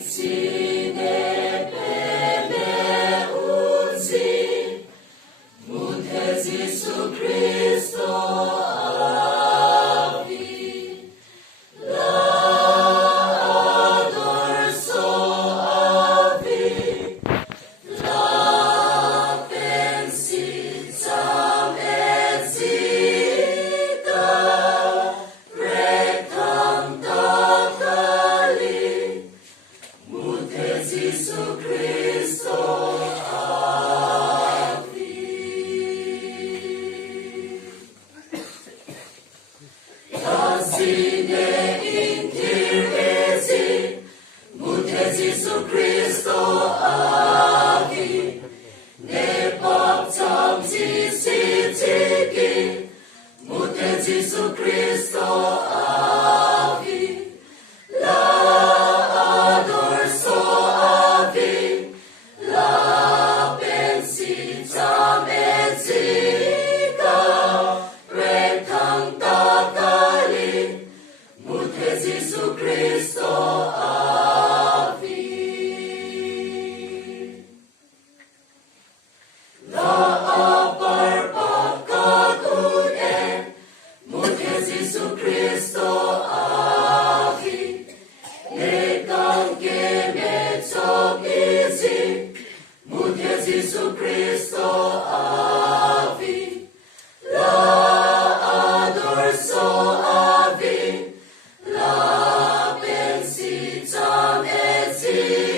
Sine pene unsi, mutes Isu Christo avi, la dorso avi, la pensitam et zita, rectam tacali, mutes Isu Christo avi. Sine inciresi, mutes Isu Christo avi, ne baptam sitigi, mutes Isu Christo avi, la dorso avi, la pensitam et zika, rectam tacali, mutes Isu Christo avi. La aparpacacune, mutes Isu Christo avi, necam gemetzom isi, mutes Isu Christo avi, la dorso avi, la pensitam et zika,